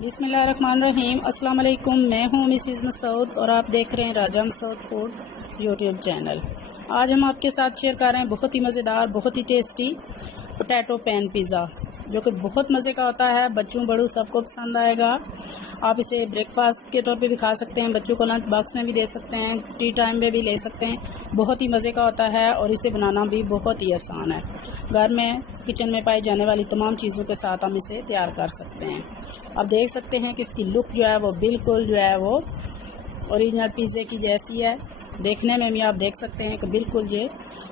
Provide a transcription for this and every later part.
बिस्मिल्लाहिर्रहमानिर्रहीम। अस्सलाम वालेकुम। मैं हूँ मिसिज़ मसूद और आप देख रहे हैं राजा मसूद फूड यूट्यूब चैनल। आज हम आपके साथ शेयर कर रहे हैं बहुत ही मज़ेदार, बहुत ही टेस्टी पोटैटो पैन पिज़्ज़ा, जो कि बहुत मज़े का होता है। बच्चों बड़ों सबको पसंद आएगा। आप इसे ब्रेकफास्ट के तौर पे भी खा सकते हैं, बच्चों को लंच बॉक्स में भी दे सकते हैं, टी टाइम में भी ले सकते हैं। बहुत ही मज़े का होता है और इसे बनाना भी बहुत ही आसान है। घर में किचन में पाई जाने वाली तमाम चीज़ों के साथ हम इसे तैयार कर सकते हैं। आप देख सकते हैं कि इसकी लुक जो है वो बिल्कुल जो है वो ओरिजिनल पिज़्ज़े की जैसी है। देखने में भी आप देख सकते हैं कि बिल्कुल ये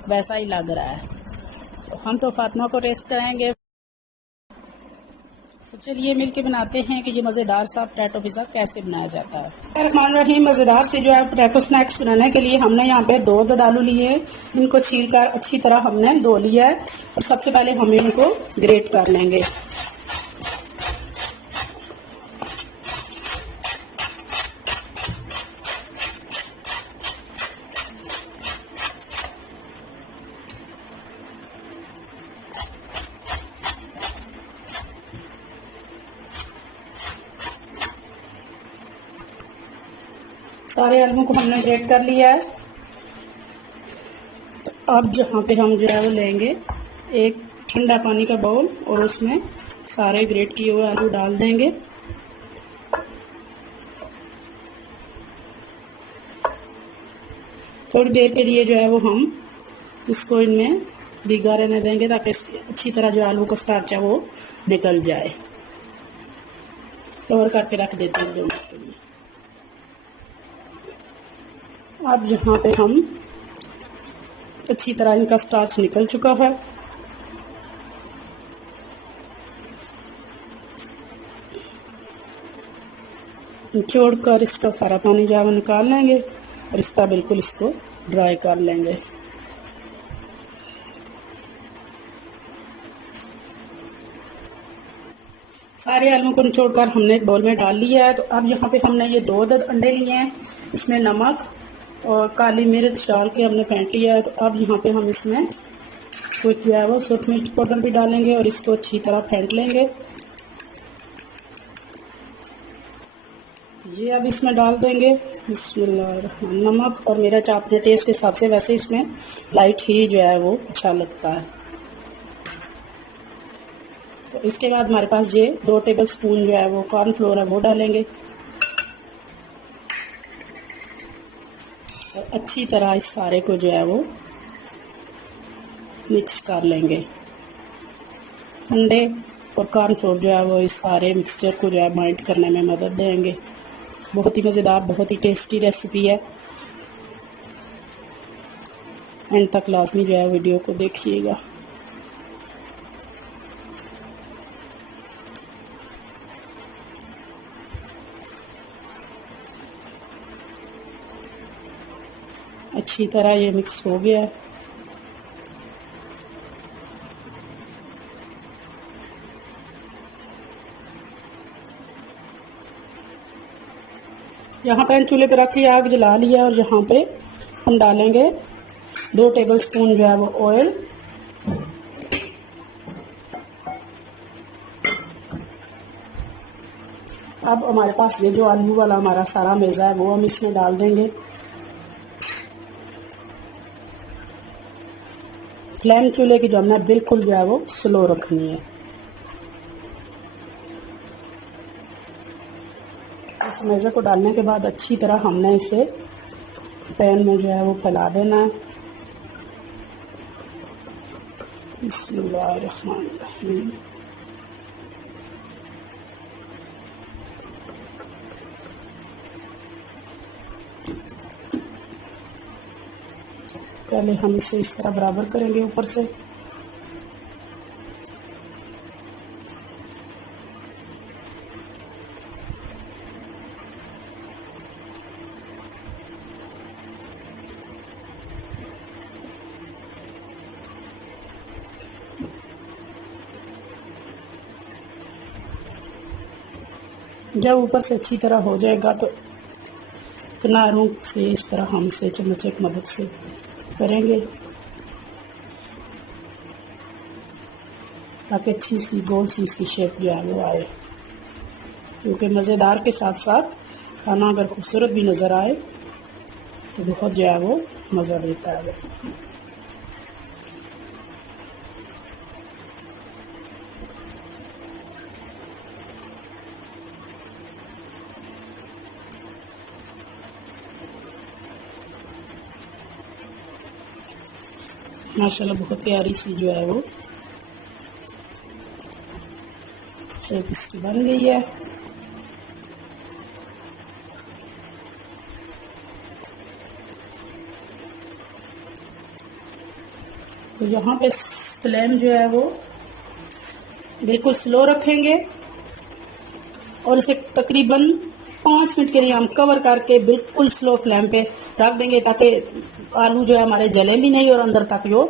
वैसा ही लग रहा है। तो हम तो फातिमा को टेस्ट कराएंगे। तो चलिए मिलके बनाते हैं कि ये मज़ेदार सा पोटैटो पिज़्ज़ा कैसे बनाया जाता है। रहमान रहीम। मज़ेदार से जो है पोटैटो स्नैक्स बनाने के लिए हमने यहाँ पे 2 दूध आलू लिए। इनको छील कर अच्छी तरह हमने धो लिया है और सबसे पहले हम इनको ग्रेट कर लेंगे। सारे आलू को हमने ग्रेट कर लिया है। तो अब जहाँ पे हम जो है वो लेंगे एक ठंडा पानी का बाउल और उसमें सारे ग्रेट किए हुए आलू डाल देंगे। थोड़ी देर के लिए जो है वो हम इसको इनमें भिगा रहने देंगे ताकि अच्छी तरह जो आलू का स्टार्च है वो निकल जाए। कवर करके रख देते हैं 2 मिनट के लिए। अब यहाँ पे हम अच्छी तरह इनका स्टार्च निकल चुका है। निचोड़ कर इसका सारा पानी जो है वो निकाल लेंगे और इसका बिल्कुल इसको ड्राई कर लेंगे। सारे आलू को निचोड़ कर हमने एक बाउल में डाल लिया है। तो अब यहाँ पे हमने ये 2 अंडे लिए हैं, इसमें नमक और काली मिर्च डाल के हमने फेंट लिया है। तो अब यहाँ पे हम इसमें कुछ जो है वो सूरज मिर्च पाउडर भी डालेंगे और इसको अच्छी तरह फेंट लेंगे। ये अब इसमें डाल देंगे बिस्मिल्लाह नमक और मिर्च अपने टेस्ट के हिसाब से, वैसे इसमें लाइट ही जो है वो अच्छा लगता है। तो इसके बाद हमारे पास ये 2 टेबल स्पून जो है वो कॉर्नफ्लोर है वो डालेंगे और अच्छी तरह इस सारे को जो है वो मिक्स कर लेंगे। अंडे और कॉर्नफ्लोर जो है वो इस सारे मिक्सचर को जो है बाइंड करने में मदद देंगे। बहुत ही मज़ेदार, बहुत ही टेस्टी रेसिपी है। एंड तक लाजमी जो है वीडियो को देखिएगा। अच्छी तरह ये मिक्स हो गया है। यहाँ पे चूल्हे पे रखी आग जला लिया और यहाँ पे हम डालेंगे 2 टेबल स्पून जो है वो ऑयल। अब हमारे पास ये जो आलू वाला हमारा सारा मेज़ा है वो हम इसमें डाल देंगे। फ्लेम चूल्हे की जो हमने बिल्कुल जो है वो स्लो रखनी है। इस मेज़े को डालने के बाद अच्छी तरह हमने इसे पैन में जो है वो फैला देना है। बिस्मिल्लाहिर्रहमानिर्रहीम। पहले हम इसे इस तरह बराबर करेंगे ऊपर से। जब ऊपर से अच्छी तरह हो जाएगा तो किनारों से इस तरह हम इसे चम्मच की मदद से करेंगे ताकि अच्छी सी गोल सी इसकी शेप जो है वो आए। क्योंकि मज़ेदार के साथ साथ खाना अगर खूबसूरत भी नज़र आए तो बहुत जो है वो मज़ा देता है। माशाल्लाह बहुत प्यारी सी जो है वो शेप इसकी बन गई है। तो यहाँ पे फ्लेम जो है वो बिल्कुल स्लो रखेंगे और इसे तकरीबन 5 मिनट के लिए हम कवर करके बिल्कुल स्लो फ्लेम पे रख देंगे ताकि आलू जो है हमारे जले भी नहीं और अंदर तक जो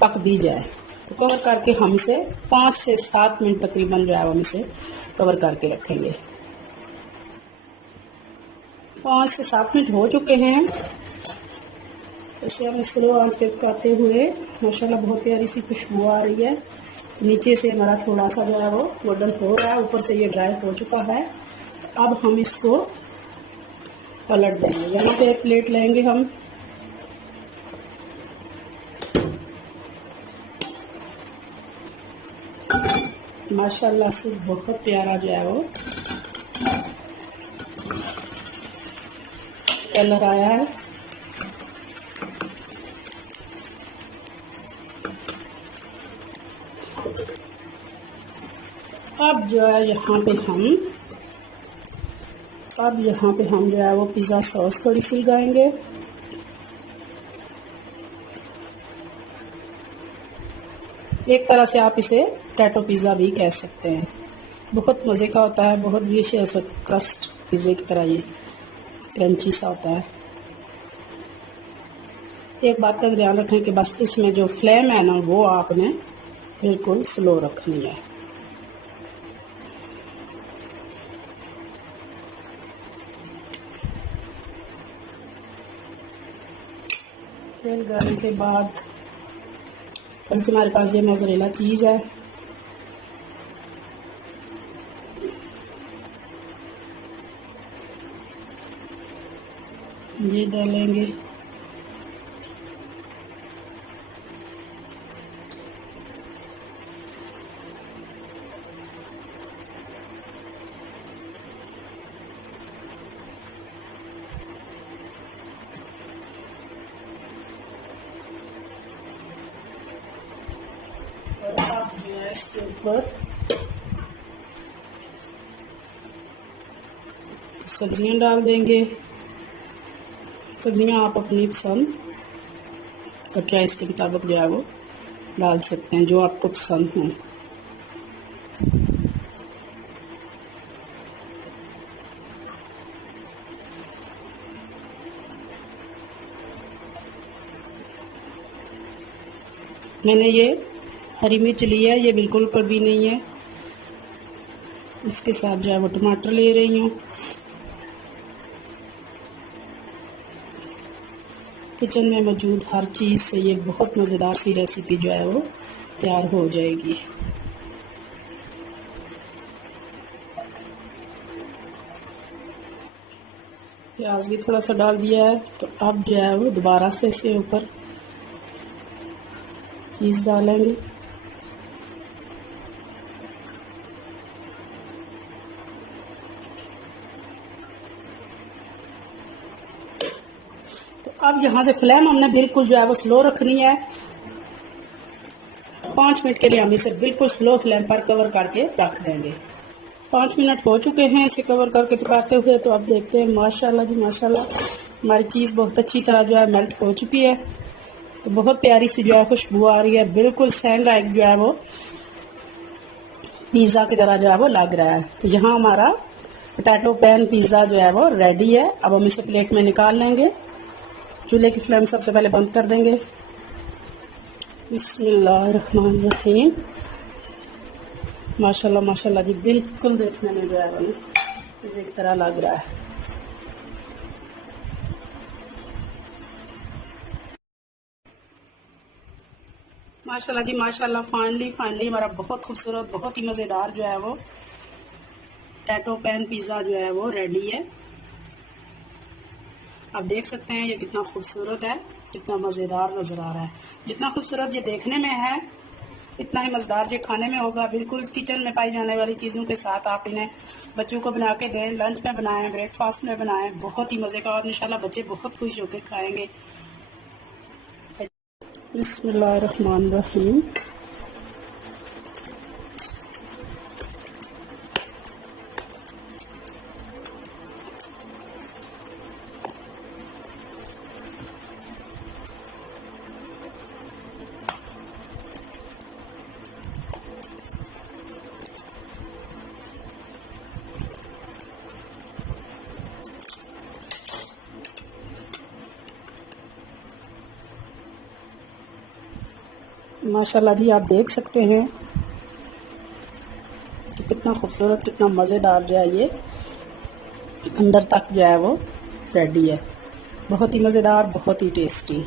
पक भी जाए। तो कवर करके हम इसे 5 से 7 मिनट तकरीबन जो है हम इसे कवर करके रखेंगे। 5 से 7 मिनट हो चुके हैं। इसे हम स्लो आंच पे पकाते हुए माशाल्लाह बहुत प्यारी सी खुशबू आ रही है। नीचे से हमारा थोड़ा सा जो है वो गोल्डन हो रहा है, ऊपर से ये ड्राई हो चुका है। अब हम इसको पलट देंगे। यहाँ पे एक प्लेट लेंगे हम, माशाल्लाह से बहुत प्यारा जो है वो कलर आया है। अब जो है यहाँ पे हम जो है वो पिज़्ज़ा सॉस थोड़ी सी लगाएंगे। एक तरह से आप इसे पोटैटो पिज़्ज़ा भी कह सकते हैं। बहुत मज़े का होता है, बहुत डिलीशियस क्रस्ट पिज़्ज़े की तरह ये क्रंची सा होता है। एक बात का ध्यान रखें कि बस इसमें जो फ्लेम है ना वो आपने बिल्कुल स्लो रखनी है। तेल गरम के बाद थोड़ी सी हमारे पास ये मोज़रेला चीज़ है, ये डालेंगे। और आप जो है इसके ऊपर सब्जियां डाल देंगे। सब्जियां आप अपनी पसंद और चॉइस के मुताबिक जो है वो डाल सकते हैं, जो आपको पसंद हो। मैंने ये हरी मिर्च ली है, ये बिल्कुल कड़वी नहीं है। इसके साथ जो है वो टमाटर ले रही हूँ। किचन में मौजूद हर चीज़ से ये बहुत मज़ेदार सी रेसिपी जो है वो तैयार हो जाएगी। प्याज भी थोड़ा सा डाल दिया है। तो अब जो है वो दोबारा से इसके ऊपर चीज़ डालेंगे। तो अब यहाँ से फ्लेम हमने बिल्कुल जो है वो स्लो रखनी है। 5 मिनट के लिए हम इसे बिल्कुल स्लो फ्लेम पर कवर करके रख देंगे। 5 मिनट हो चुके हैं इसे कवर करके पकाते हुए। तो अब देखते हैं माशाल्लाह जी माशाल्लाह हमारी चीज़ बहुत अच्छी तरह जो है मेल्ट हो चुकी है। तो बहुत प्यारी सी जो है खुशबू आ रही है। बिल्कुल सेंगा एक जो है वो पिज़्ज़ा की तरह जो है वो लग रहा है। तो यहाँ हमारा पोटैटो पैन पिज़्ज़ा जो है वो रेडी है। अब हम इसे प्लेट में निकाल लेंगे। चूल्हे की फ्लेम सबसे पहले बंद कर देंगे। बिस्मिल्लाहिर्रहमानिर्रहीम। माशाल्लाह माशाल्लाह जी बिल्कुल देखने में जो है वो पिज़्ज़े की तरह लग रहा है। माशाल्लाह जी माशाल्लाह फाइनली हमारा बहुत खूबसूरत बहुत ही मज़ेदार जो है वो पोटैटो पैन पिज़्ज़ा जो है वो रेडी है। आप देख सकते हैं ये कितना खूबसूरत है, कितना मज़ेदार नज़र आ रहा है। जितना खूबसूरत ये देखने में है इतना ही मज़ेदार ये खाने में होगा। बिल्कुल किचन में पाई जाने वाली चीज़ों के साथ आप इन्हें बच्चों को बना के दें, लंच में बनाएं, ब्रेकफास्ट में बनाएं, बहुत ही मज़े का और इंशाल्लाह बच्चे बहुत खुश होकर खाएंगे। बिस्मिल्लाहिर्रहमानिर्रहीम। माशाल्लाह जी, आप देख सकते हैं कि कितना खूबसूरत, कितना मज़ेदार जो है ये अंदर तक जो है वो रेडी है। बहुत ही मज़ेदार, बहुत ही टेस्टी।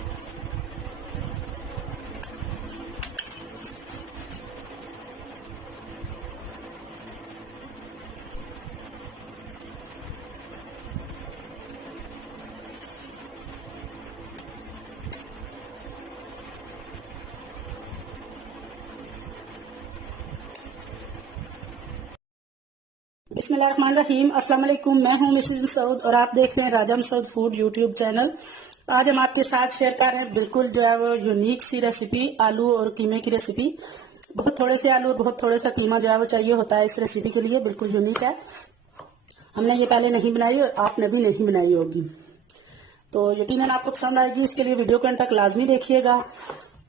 बिस्मिल्लाहिर्रहमानिर्रहीम। अस्सलाम वालेकुम। मैं हूं मिसेस मसूद और आप देख रहे हैं राजा मसूद फूड यूट्यूब चैनल। आज हम आपके साथ शेयर कर रहे हैं बिल्कुल जो है वो यूनिक सी रेसिपी, आलू और कीमे की रेसिपी। बहुत थोड़े से आलू और बहुत थोड़ा सा कीमा जो है वो चाहिए होता है इस रेसिपी के लिए। बिल्कुल यूनिक है, हमने ये पहले नहीं बनाई और आपने भी नहीं बनाई होगी, तो यकीनन आपको पसंद आएगी। इसके लिए वीडियो को अंत तक लाजमी देखिएगा,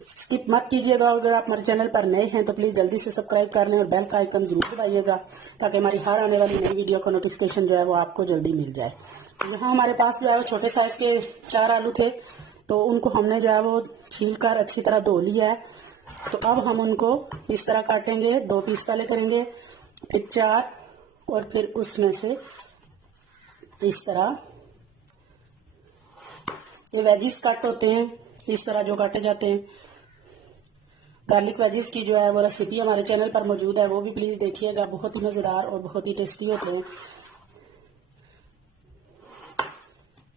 स्किप मत कीजिएगा। अगर आप हमारे चैनल पर नए हैं तो प्लीज जल्दी से सब्सक्राइब कर लें और बेल का आइकन जरूर दबाइएगा ताकि हमारी हर आने वाली नई वीडियो का नोटिफिकेशन जो है वो आपको जल्दी मिल जाए। यहाँ हमारे पास जो है वो छोटे साइज के 4 आलू थे, तो उनको हमने जो है वो छील कर अच्छी तरह धो लिया है। तो अब हम उनको इस तरह काटेंगे, 2 पीस पहले करेंगे, फिर 4 और फिर उसमें से इस तरह ये वेजिस कट होते हैं, इस तरह जो काटे जाते हैं। गार्लिक वेजिस की जो है वो रेसिपी हमारे चैनल पर मौजूद है, वो भी प्लीज देखिएगा। बहुत ही मजेदार और बहुत ही टेस्टी होते हैं।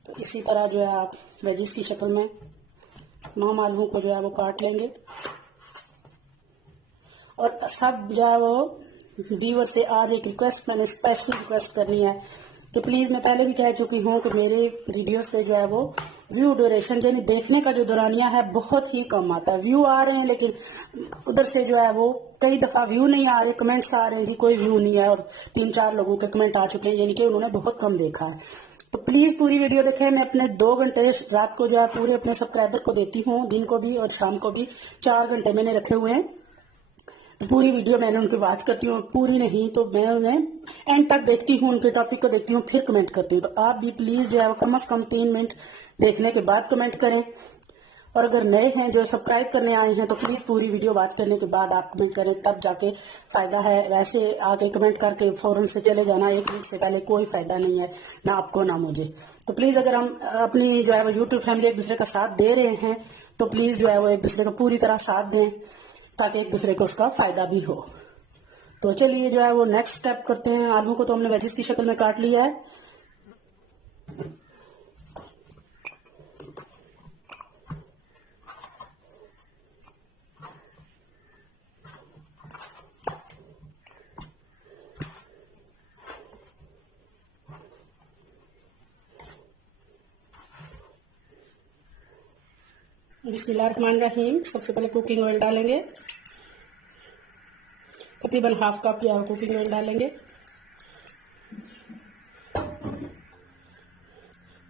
तो इसी तरह जो है आप वेजिस की शक्ल में तमाम आलू को जो है वो काट लेंगे। और सब जो है वो व्यूअर से आज एक रिक्वेस्ट, मैंने स्पेशल रिक्वेस्ट करनी है कि प्लीज, मैं पहले भी कह चुकी हूँ कि मेरे वीडियोस पे जो है वो व्यू ड्यूरेशन यानी देखने का जो दौरानिया है बहुत ही कम आता है। व्यू आ रहे हैं लेकिन उधर से जो है वो कई दफा व्यू नहीं आ रहे, कमेंट्स आ रहे हैं जी कोई व्यू नहीं है, और 3-4 लोगों के कमेंट आ चुके हैं, यानी कि उन्होंने बहुत कम देखा है। तो प्लीज पूरी वीडियो देखें। मैं अपने 2 घंटे रात को जो है पूरे अपने सब्सक्राइबर को देती हूँ, दिन को भी और शाम को भी 4 घंटे मैंने रखे हुए हैं। तो पूरी वीडियो मैंने उनकी वॉच करती हूँ, पूरी नहीं तो मैं उन्हें एंड तक देखती हूँ, उनके टॉपिक को देखती हूँ, फिर कमेंट करती हूँ। तो आप भी प्लीज जो है कम से कम 3 मिनट देखने के बाद कमेंट करें। और अगर नए हैं जो सब्सक्राइब करने आए हैं तो प्लीज पूरी वीडियो वॉच करने के बाद आप कमेंट करें, तब जाके फायदा है। वैसे आके कमेंट करके फौरन से चले जाना 1 मिनट से पहले कोई फायदा नहीं है, ना आपको ना मुझे। तो प्लीज अगर हम अपनी जो है वो यूट्यूब फैमिली एक दूसरे का साथ दे रहे हैं तो प्लीज जो है वो एक दूसरे का पूरी तरह साथ दें ताकि एक दूसरे को उसका फायदा भी हो। तो चलिए जो है वो नेक्स्ट स्टेप करते हैं। आलू को तो हमने वेजिस की शक्ल में काट लिया है। बिस्मिल्लाहिर्रहमानिर्रहीम। सबसे पहले कुकिंग ऑयल डालेंगे, तकरीबन ½ कप जो है कुकिंग ऑयल डालेंगे।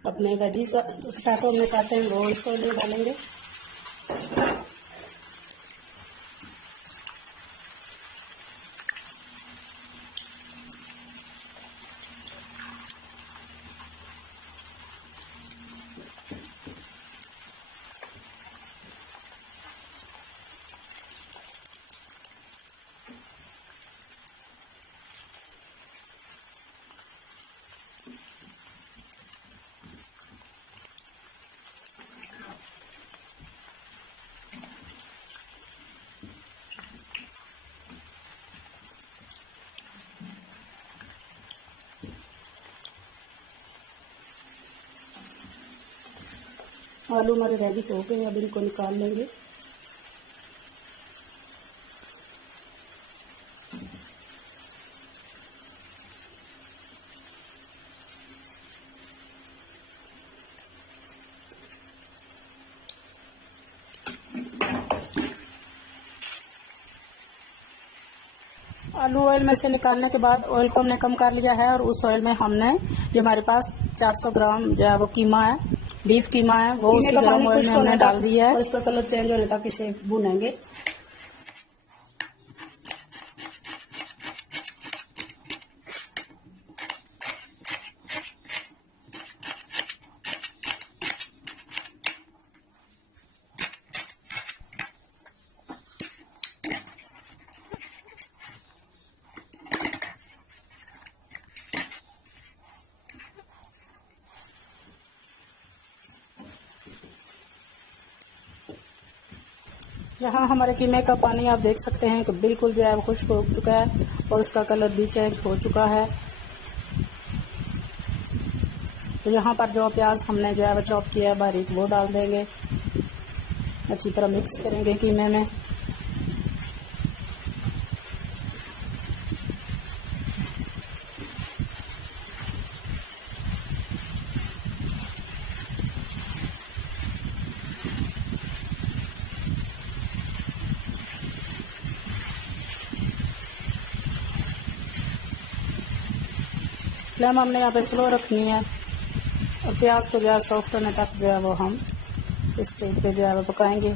अपने वेजिस पोटैटो में काटे हैं वो इस ऑयल में डालेंगे। आलू हमारे रेडी हो गए, अब इनको निकाल लेंगे। आलू ऑयल में से निकालने के बाद ऑयल को हमने कम कर लिया है और उस ऑयल में हमने जो हमारे पास 400 ग्राम जो है वो कीमा है, बीफ कीमा है, वो उसी गर्म ऑयल में हमने डाल दिया है और इसका कलर चेंज होने तक इसे भूनेंगे। यहाँ हमारे कीमे का पानी आप देख सकते हैं कि बिल्कुल जो है वो खुश्क हो चुका है और उसका कलर भी चेंज हो चुका है। तो यहाँ पर जो प्याज हमने जो है वो चॉप किया है बारीक, वो डाल देंगे। अच्छी तरह मिक्स करेंगे कीमे में। फ्लेम हमने यहाँ पे स्लो रखनी है और प्याज को जो है सॉफ्ट होने तक जो है वो हम इस स्टेज पे जो है वो पकाएंगे।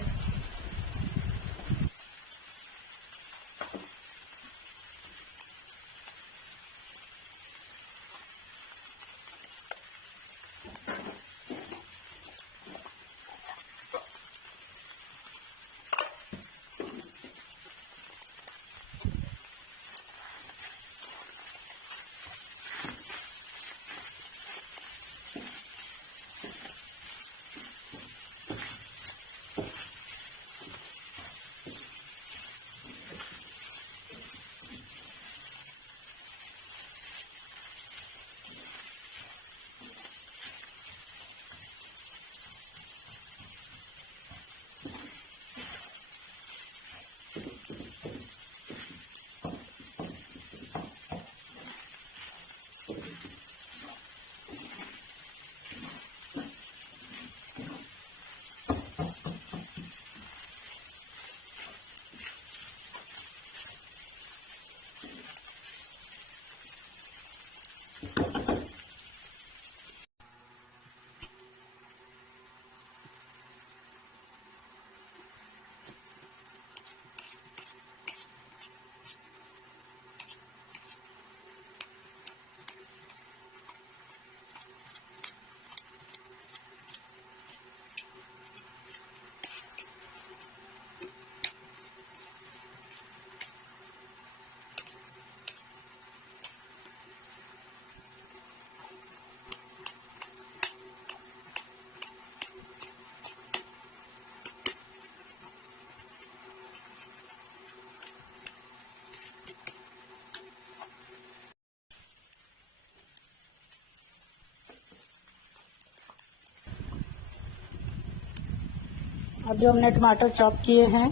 अब जो हमने टमाटर चॉप किए हैं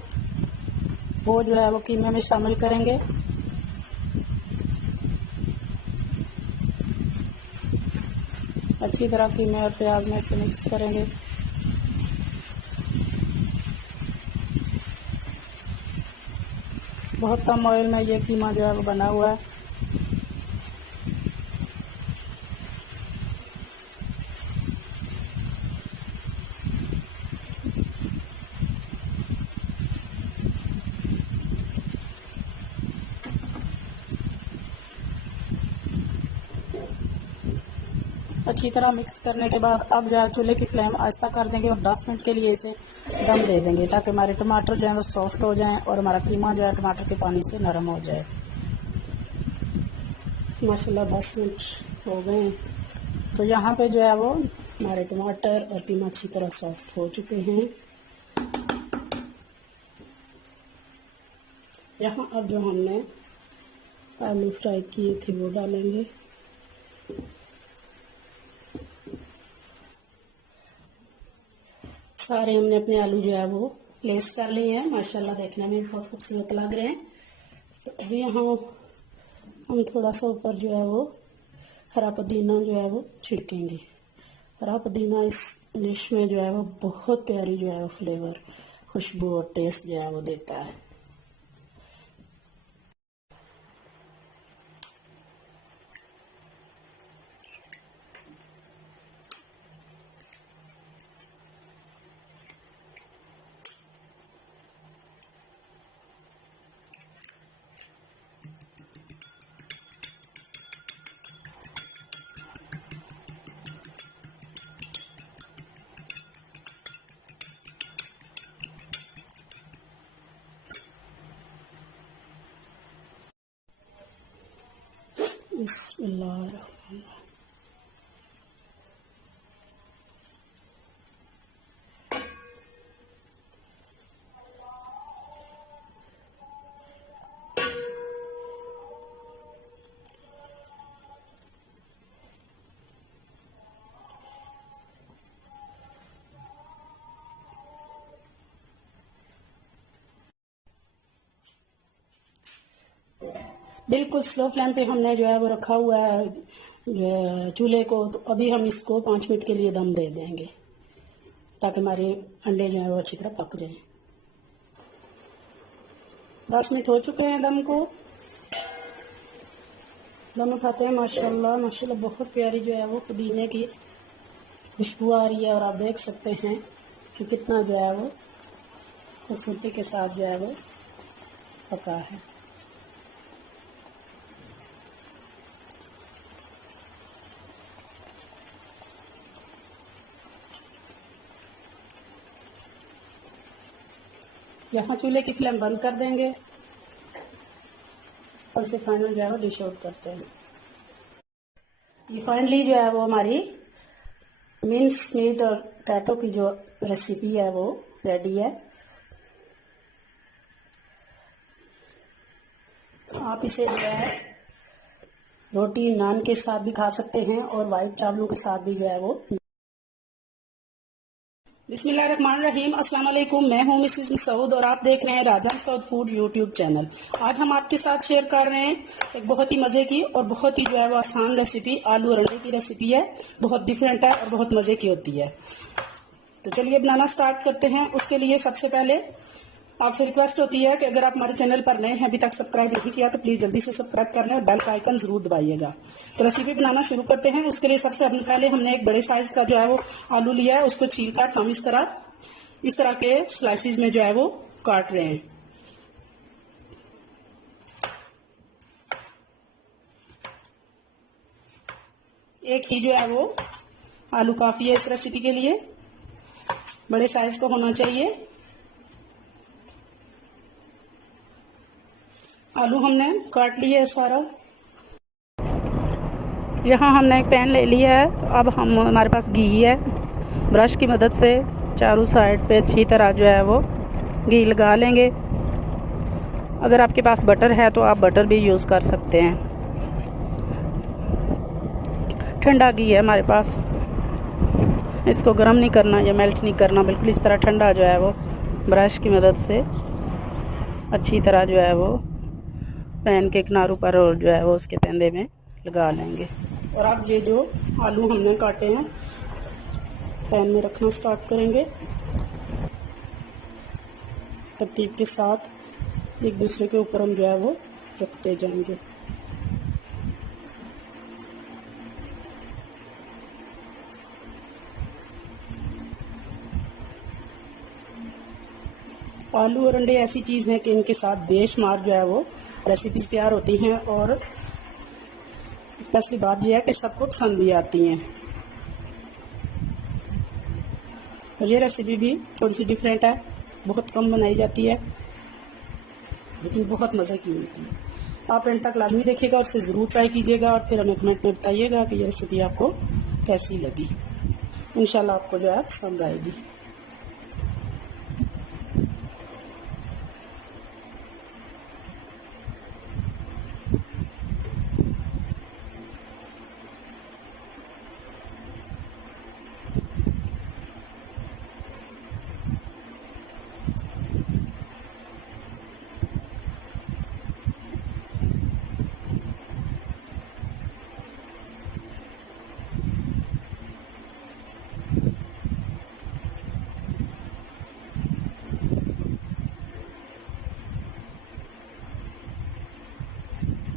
वो जो है वो कीमे में शामिल करेंगे। अच्छी तरह कीमे और प्याज में से मिक्स करेंगे। बहुत कम ऑयल में ये कीमा जो है वो बना हुआ है। अच्छी तरह मिक्स करने के बाद अब जो है चूल्हे की फ्लेम आहिस्ता कर देंगे और 10 मिनट के लिए इसे दम दे देंगे ताकि हमारे टमाटर जो है वो सॉफ्ट हो जाएं और हमारा कीमा जो है टमाटर के पानी से नरम हो जाए। माशाल्लाह 10 मिनट हो गए तो यहाँ पे जो है वो हमारे टमाटर और कीमा अच्छी तरह सॉफ्ट हो चुके हैं। यहाँ अब जो हमने आलू फ्राई किए थे वो डालेंगे। सारे हमने अपने आलू जो है वो प्लेस कर लिए हैं। माशाल्लाह देखने में बहुत खूबसूरत लग रहे हैं। तो अभी यहाँ हम थोड़ा सा ऊपर जो है वो हरा पुदीना जो है वो छिड़केंगे। हरा पुदीना इस डिश में जो है वो बहुत प्यारी जो है वो फ्लेवर, खुशबू और टेस्ट जो है वो देता है। बिस्मिल्लाह। बिल्कुल स्लो फ्लेम पे हमने जो है वो रखा हुआ है चूल्हे को। तो अभी हम इसको 5 मिनट के लिए दम दे देंगे ताकि हमारे अंडे जो है वो अच्छी तरह पक जाएं। 10 मिनट हो चुके हैं दम को। दम उठाते हैं। माशाल्लाह माशाल्लाह बहुत प्यारी जो है वो पुदीने की खुशबू आ रही है और आप देख सकते हैं कि कितना जो है वो खूबसूरती के साथ जो है वो पका है। यहाँ चूल्हे की फ्लेम बंद कर देंगे और इसे फाइनल जो है वो डिश आउट करते हैं। ये फाइनली जो है वो हमारी मिन्स मीट और पोटैटो की जो रेसिपी है वो रेडी है। आप इसे जो है रोटी नान के साथ भी खा सकते हैं और वाइट चावलों के साथ भी जो है वो। बिस्मिल्लाहिर्रहमानिर्रहीम, अस्सलाम वालेकुम। मैं हूं मिसेस मसूद और आप देख रहे हैं राजा मसूद फूड यूट्यूब चैनल। आज हम आपके साथ शेयर कर रहे हैं एक बहुत ही मज़े की और बहुत ही जो है वो आसान रेसिपी। आलू और अंडे की रेसिपी है, बहुत डिफरेंट है और बहुत मज़े की होती है। तो चलिए बनाना स्टार्ट करते हैं। उसके लिए सबसे पहले आपसे रिक्वेस्ट होती है कि अगर आप हमारे चैनल पर नए हैं, अभी तक सब्सक्राइब नहीं किया तो प्लीज जल्दी से सब्सक्राइब कर लें और बेल का आइकन जरूर दबाइएगा। तो रेसिपी बनाना शुरू करते हैं। उसके लिए सबसे पहले हमने एक बड़े साइज का जो है वो आलू लिया है। उसको छील कर हम इस तरह के स्लाइसिस में जो है वो काट रहे हैं। एक ही जो है वो आलू काफी है इस रेसिपी के लिए, बड़े साइज का होना चाहिए। आलू हमने काट लिया है सारा। यहाँ हमने एक पैन ले लिया है। अब हमारे पास घी है। ब्रश की मदद से चारों साइड पे अच्छी तरह जो है वो घी लगा लेंगे। अगर आपके पास बटर है तो आप बटर भी यूज़ कर सकते हैं। ठंडा घी है हमारे पास, इसको गर्म नहीं करना या मेल्ट नहीं करना, बिल्कुल इस तरह ठंडा जो है वो ब्रश की मदद से अच्छी तरह जो है वो पैन के किनारों पर और जो है वो उसके पैंदे में लगा लेंगे। और अब ये जो आलू हमने काटे हैं पैन में रखना स्टार्ट करेंगे। तरतीब के साथ एक दूसरे के ऊपर हम जो है वो रखते जाएंगे। आलू और अंडे ऐसी चीज़ है कि इनके साथ बेशुमार जो है वो रेसिपीज तैयार होती हैं और स्पेशली बात यह है कि सबको पसंद भी आती हैं। और ये रेसिपी भी थोड़ी सी डिफरेंट है, बहुत कम बनाई जाती है लेकिन बहुत मज़े की होती है। आप एंड तक लाजमी देखिएगा और इसे ज़रूर ट्राई कीजिएगा और फिर हमें कमेंट में बताइएगा कि ये रेसिपी आपको कैसी लगी। इंशाल्लाह आपको जो है पसंद आएगी।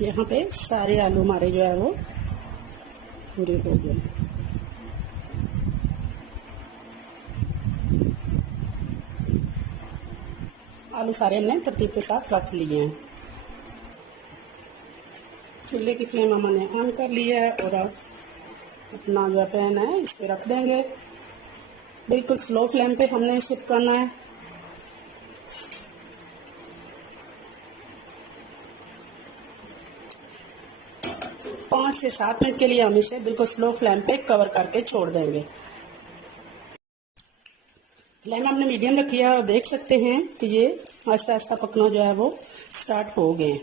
यहाँ पे सारे आलू हमारे जो है वो पूरे हो गए। आलू सारे हमने तरतीब के साथ रख लिए हैं। चूल्हे की फ्लेम हमने ऑन कर ली है और अब अपना जो पैन है इस पे रख देंगे। बिल्कुल स्लो फ्लेम पे हमने इसे पकाना है। पाँच से 7 मिनट के लिए हम इसे बिल्कुल स्लो फ्लेम पे कवर करके छोड़ देंगे। फ्लेम हमने मीडियम रखी है और देख सकते हैं कि ये आहिस्ता आहिस्ता पकना जो है वो स्टार्ट हो गए।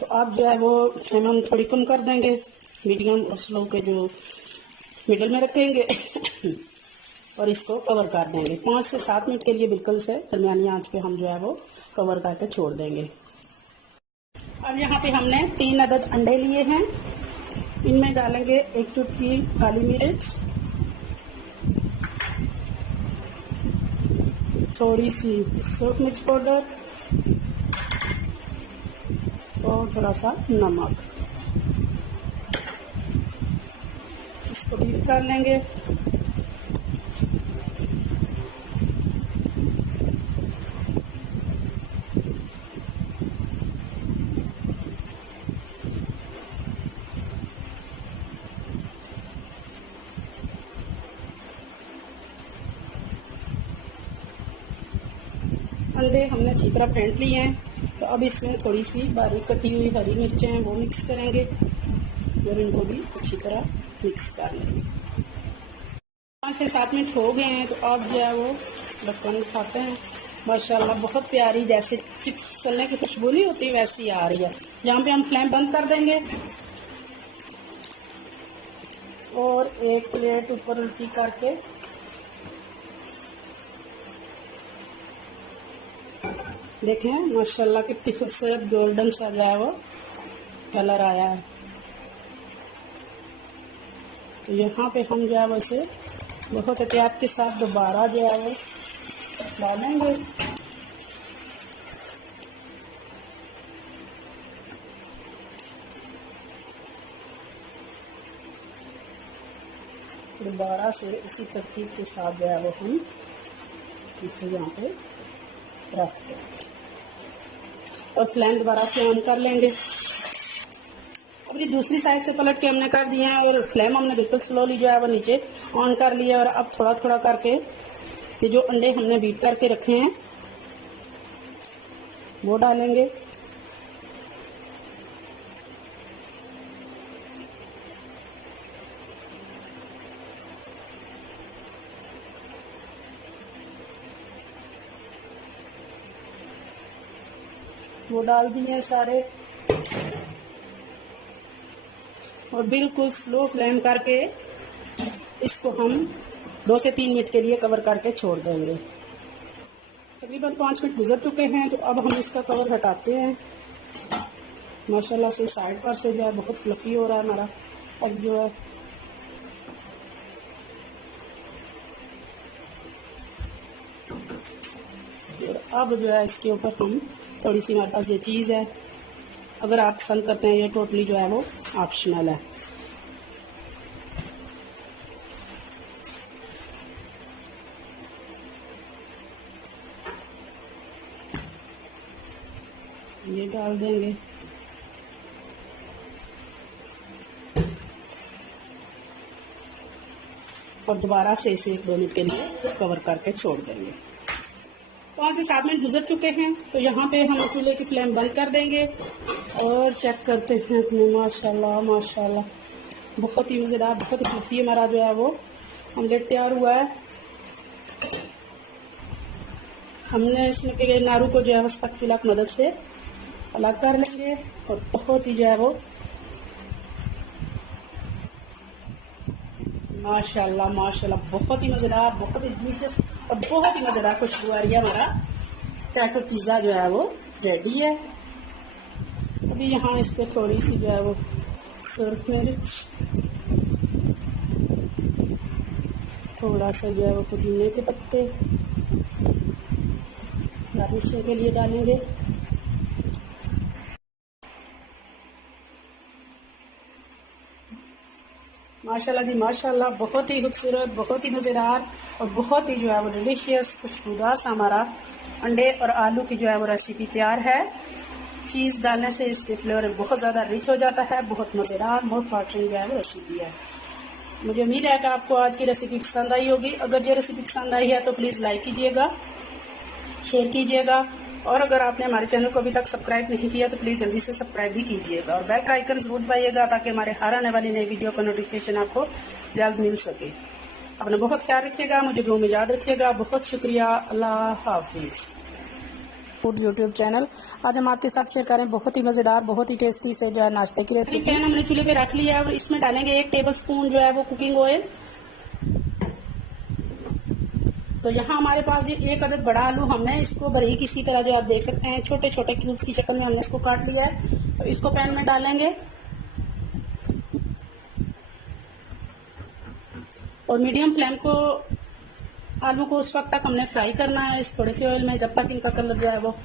तो अब जो है वो फ्लेम हम थोड़ी कम कर देंगे, मीडियम और स्लो के जो मिडल में रखेंगे और इसको कवर कर देंगे। 5 से 7 मिनट के लिए बिल्कुल से दरमियानी आंच पे हम जो है वो कवर करके छोड़ देंगे। अब यहाँ पे हमने 3 अदद अंडे लिए हैं। इनमें डालेंगे 1 चुटकी काली मिर्च, थोड़ी सी सूख मिर्च पाउडर और थोड़ा सा नमक। इसको बीट कर लेंगे। अंडे हमने अच्छी तरह फेंट लिए हैं। तो अब इसमें थोड़ी सी बारीक कटी हुई हरी मिर्चें हैं वो मिक्स करेंगे और इनको भी अच्छी तरह मिक्स कर लेंगे। 5 से 7 मिनट हो गए हैं। तो अब जो है वो ढक्कन उठाते हैं। माशाल्लाह बहुत प्यारी जैसे चिप्स तलने की खुशबू नहीं होती वैसी आ रही है। यहाँ पे हम फ्लेम बंद कर देंगे और एक प्लेट ऊपर उल्टी करके देखें माशाल्लाह कितनी खूबसूरत गोल्डन सा जो है वो कलर आया है। तो यहाँ पे हम जो है वो इसे बहुत एहतियात के साथ दोबारा जो है वो डालेंगे। दोबारा से उसी तरतीब के साथ जो है वो हम इसे यहाँ पे रख देंगे और फ्लेम दोबारा से ऑन कर लेंगे। अब ये दूसरी साइड से पलट के हमने कर दिए हैं और फ्लेम हमने बिल्कुल स्लोली जो है वो नीचे ऑन कर लिया। और अब थोड़ा थोड़ा करके ये जो अंडे हमने बीट करके रखे हैं वो डालेंगे। वो डाल दिए सारे और बिल्कुल स्लो फ्लेम करके इसको हम 2 से 3 मिनट के लिए कवर करके छोड़ देंगे। तकरीबन 5 मिनट गुजर चुके हैं। तो अब हम इसका कवर हटाते हैं। माशाल्लाह से साइड पर से जो है बहुत फ्लफी हो रहा है हमारा अब जो है। और अब जो है इसके ऊपर हम थोड़ी सी हमारे पास ये चीज़ है, अगर आप पसंद करते हैं, ये टोटली जो है वो ऑप्शनल है। ये डाल देंगे और दोबारा से इसे 1-2 मिनट के लिए कवर करके छोड़ देंगे। 5 से 7 मिनट गुजर चुके हैं। तो यहाँ पे हम चूल्हे की फ्लेम बंद कर देंगे और चेक करते हैं अपने। माशाल्लाह माशाल्लाह बहुत ही मज़ेदार बहुत ही फ्लफी हमारा जो है वो ऑमलेट तैयार हुआ है। हमने इसमें के नारू को जो है स्पैचुला की मदद से अलग कर लेंगे और बहुत ही जो है वो माशाल्लाह माशाल्लाह बहुत ही मज़ेदार बहुत ही डिलीशियस और बहुत ही मज़ेदार खुशबू आ रही है। हमारा टैको पिज़्ज़ा जो है वो रेडी है। अभी यहाँ इस पर थोड़ी सी जो है वो सुर्ख मिर्च, थोड़ा सा जो है वो पुदीने के पत्ते गार्निशिंग के लिए डालेंगे। माशाल्लाह जी माशाल्लाह, बहुत ही खूबसूरत, बहुत ही मज़ेदार और बहुत ही जो है वो डिलीशियस खुशबूदार सा हमारा अंडे और आलू की जो है वो रेसिपी तैयार है। चीज़ डालने से इसके फ्लेवर बहुत ज़्यादा रिच हो जाता है, बहुत मज़ेदार माउथ वाटरिंग जो है वो रेसिपी है। मुझे उम्मीद है कि आपको आज की रेसिपी पसंद आई होगी। अगर ये रेसिपी पसंद आई है तो प्लीज़ लाइक कीजिएगा, शेयर कीजिएगा, और अगर आपने हमारे चैनल को अभी तक सब्सक्राइब नहीं किया तो प्लीज़ जल्दी से सब्सक्राइब भी कीजिएगा और बेल का आइकन जरूर दबाइएगा ताकि हमारे हर आने वाली नई वीडियो का नोटिफिकेशन आपको जल्द मिल सके। अपना बहुत ख्याल रखिएगा, मुझे दुआ में याद रखिएगा। बहुत शुक्रिया, अल्लाह हाफिज़। Food YouTube channel. आज हम आपके साथ शेयर करें बहुत ही मज़ेदार, बहुत ही टेस्टी से जो है नाश्ते की रेसिपी। पैन हमने चूल्हे पे रख लिया है और इसमें डालेंगे 1 टेबल स्पून जो है वो कुकिंग ऑयल। तो यहाँ हमारे पास ये 1 अदद बड़ा आलू, हमने इसको बारीक इसी तरह जो आप देख सकते हैं छोटे छोटे क्यूब्स की शक्ल में हमने इसको काट लिया है। तो इसको पैन में डालेंगे और मीडियम फ्लेम को आलू को उस वक्त तक हमने फ्राई करना है इस थोड़े से ऑयल में जब तक इनका कलर जो है वो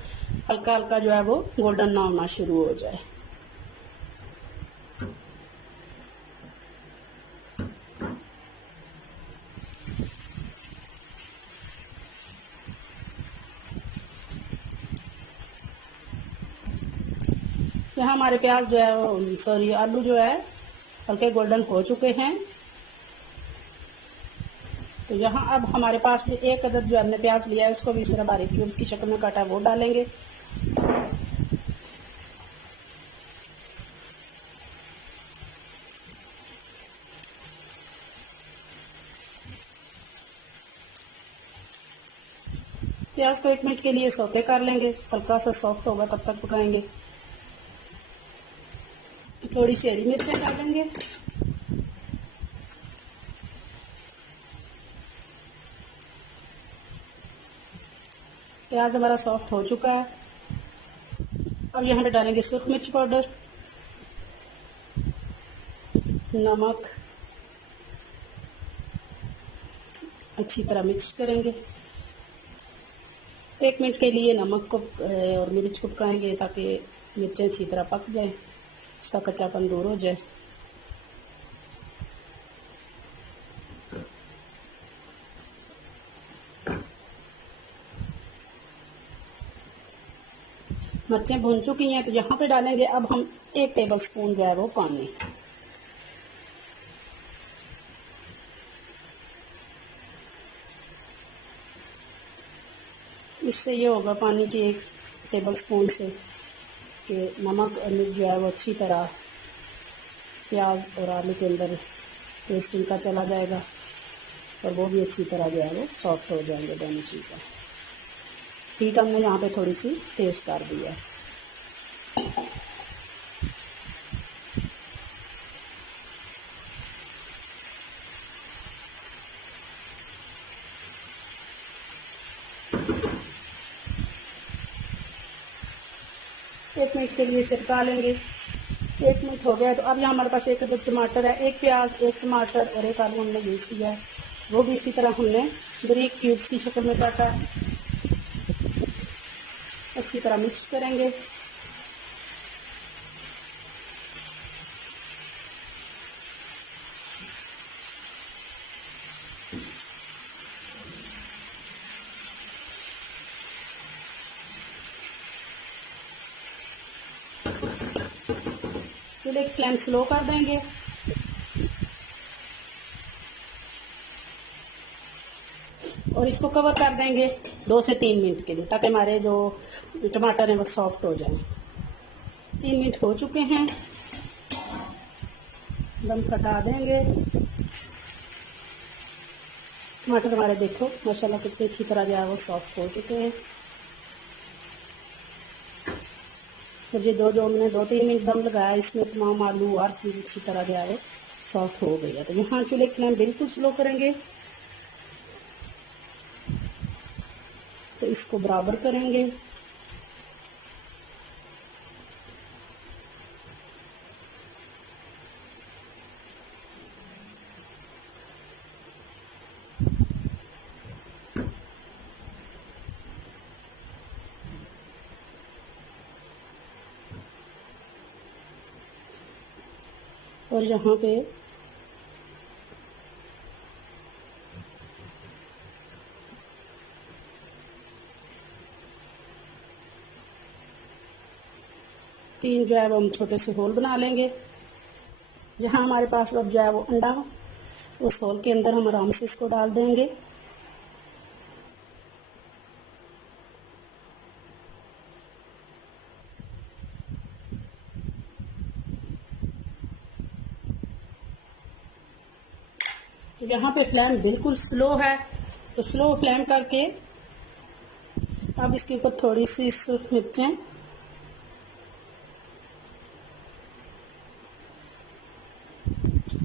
हल्का हल्का जो है वो गोल्डन ना होना शुरू हो जाए। यहाँ हमारे प्याज जो है वो सॉरी आलू जो है हल्के गोल्डन हो चुके हैं। तो यहाँ अब हमारे पास जो 1 अदद जो हमने प्याज लिया है उसको भी इस तरह बारीक क्यूब्स की शक्ल में काटा है वो डालेंगे। प्याज को 1 मिनट के लिए सौते कर लेंगे, हल्का सा सॉफ्ट होगा तब तक पकाएंगे। थोड़ी सी हरी मिर्चें डालेंगे, प्याज हमारा सॉफ्ट हो चुका है। अब यहाँ पे डालेंगे सुर्ख मिर्च पाउडर, नमक, अच्छी तरह मिक्स करेंगे। 1 मिनट के लिए नमक को और मिर्च को पकाएंगे ताकि मिर्चें अच्छी तरह पक जाए, इसका कच्चापन दूर हो जाए। मिर्चें भून चुकी हैं तो यहाँ पे डालेंगे अब हम 1 टेबल स्पून जो है वो पानी। इससे ये होगा पानी की 1 टेबल स्पून से कि नमक और मिर्च जो है वो अच्छी तरह प्याज और आलू के अंदर टेस्ट इनका चला जाएगा और वो भी अच्छी तरह जो है वो सॉफ्ट हो जाएंगे दोनों चीज़ें। हीट हमने यहाँ पे थोड़ी सी तेज़ कर दी है। एक मिनट के लिए इसे पका लेंगे। 1 मिनट हो गया तो अब यहाँ हमारे पास 1 अदद टमाटर है, 1 प्याज, 1 टमाटर और 1 आलू हमने यूज़ किया है, वो भी इसी तरह हमने बारीक क्यूब्स की शक्ल में काटा है। अच्छी तरह मिक्स करेंगे। चूल्हे की फ्लेम स्लो कर देंगे और इसको कवर कर देंगे 2 से 3 मिनट के लिए ताकि हमारे जो टमाटर हैं वो सॉफ्ट हो जाएं। 3 मिनट हो चुके हैं, दम हटा देंगे। टमाटर हमारे देखो माशाल्लाह कितनी अच्छी तरह जो है वो सॉफ्ट हो चुके हैं। मुझे जो मैंने 2-3 मिनट दम लगाया इसमें तमाम आलू हर चीज़ अच्छी तरह जो है वो सॉफ्ट हो गई है। तो यहाँ चूल्हे की फ्लेम बिल्कुल स्लो करेंगे, तो इसको बराबर करेंगे। और यहाँ पे 3 जो है वो हम छोटे से होल बना लेंगे। जहाँ हमारे पास अब जो है वो अंडा हो, उस होल के अंदर हम आराम से इसको डाल देंगे। तो यहाँ पे फ्लेम बिल्कुल स्लो है, तो स्लो फ्लेम करके अब इसके ऊपर थोड़ी सी मिर्चें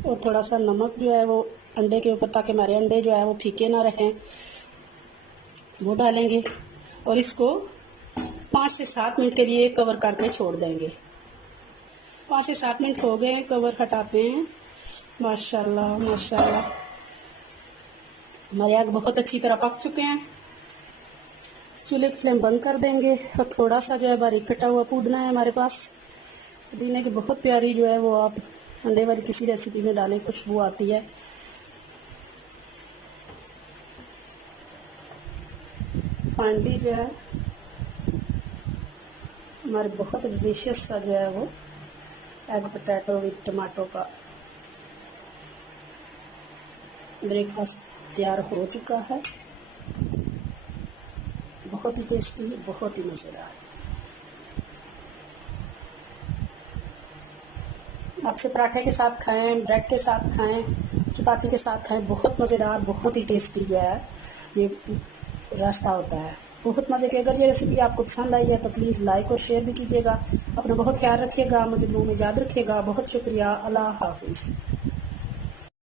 और थोड़ा सा नमक जो है वो अंडे के ऊपर, ताकि हमारे अंडे जो है वो फीके ना रहें, वो डालेंगे। और इसको 5 से 7 मिनट के लिए कवर करके छोड़ देंगे। 5 से 7 मिनट हो गए, कवर हटाते हैं। माशाल्लाह माशाल्लाह, हमारे आग बहुत अच्छी तरह पक चुके हैं। चूल्हे की फ्लेम बंद कर देंगे और थोड़ा सा जो है बारीक कटा हुआ पुदीना है हमारे पास। पुदीने की बहुत प्यारी जो है वो आप अंडे वाली किसी रेसिपी में डालें, खुशबू आती है। फाइनली जो है हमारे बहुत डिलीशियस सा जो है वो एग पोटैटो विद टमाटो का ब्रेकफास्ट तैयार हो चुका है। बहुत ही टेस्टी, बहुत ही मज़ेदार। आपसे पराठे के साथ खाएं, ब्रेड के साथ खाएं, चपाती के साथ खाएं, बहुत मज़ेदार, बहुत ही टेस्टी जो है ये रास्ता होता है, बहुत मज़े की। अगर ये रेसिपी आपको पसंद आई है तो प्लीज़ लाइक और शेयर भी कीजिएगा। अपना बहुत ख्याल रखिएगा, मुझे दुआ में याद रखिएगा। बहुत शुक्रिया। अल्लाह हाफिज़।